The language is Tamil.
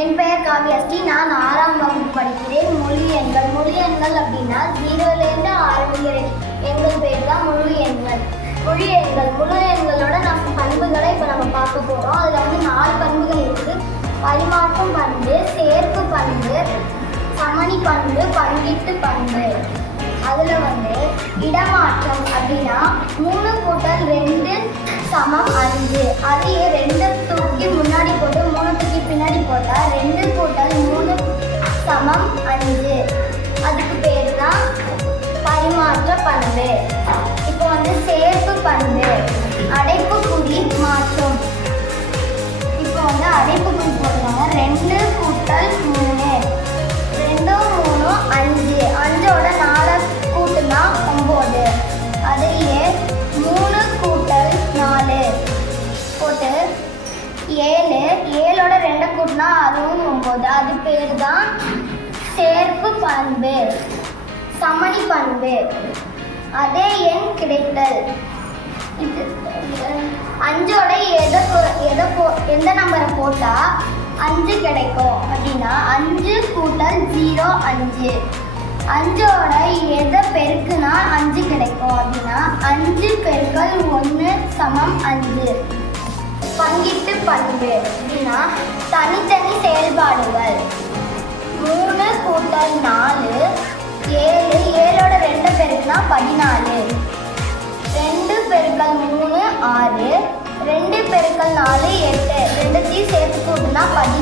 என் பெயர் காவியாஸ்ரீ. நான் ஆறாம் வகுப்பு படிக்கிறேன். மொழி எண்கள். மொழி எண்கள் அப்படின்னா ஜீரோலேருந்து ஆரம்பிக்கிற எண்கள் பேர் தான் முழு எண்கள். மொழி எண்கள். முழு எண்களோட நம்ம பண்புகளை இப்போ நம்ம பார்க்க போகிறோம் அதில் வந்து நாலு பண்புகள் இருக்குது. பரிமாற்றும் பண்பு சேர்ப்பு பண்பு சமணி பண்பு பங்கிட்டு பண்பு. அதில் வந்து இடமாற்றம் அப்படின்னா மூணு கூட்டல் ரெண்டு சமம் அஞ்சு. அதையே ரெண்டு ஏழு. ஏழோட ரெண்டை கூட்டினா அதுவும் ஒம்பது. அது பேர் தான் சேர்ப்பு பண்பு. சமணி பண்பு. அதே எண் கிடைத்தல். இது அஞ்சோட எதை எதை போ எந்த நம்பரை போட்டால் அஞ்சு கிடைக்கும். அப்படின்னா அஞ்சு கூட்டல் ஜீரோ அஞ்சு. அஞ்சோட எதை பெருக்குனா அஞ்சு கிடைக்கும். அப்படின்னா அஞ்சு பெருக்கல் ஒன்று சமம் அஞ்சு. பண்பு. வினா தனித்தனி செயல்பாடுகள். மூணு கூட்டல் நாலு ஏழு ஏழோட ரெண்டு பெருக்குனா பதினாலு. ரெண்டு பெருக்கள் மூணு ஆறு. ரெண்டு பெருக்கள் நாலு எட்டு. ரெண்டுத்தையும் சேர்த்து கூட்டினா பதினாலு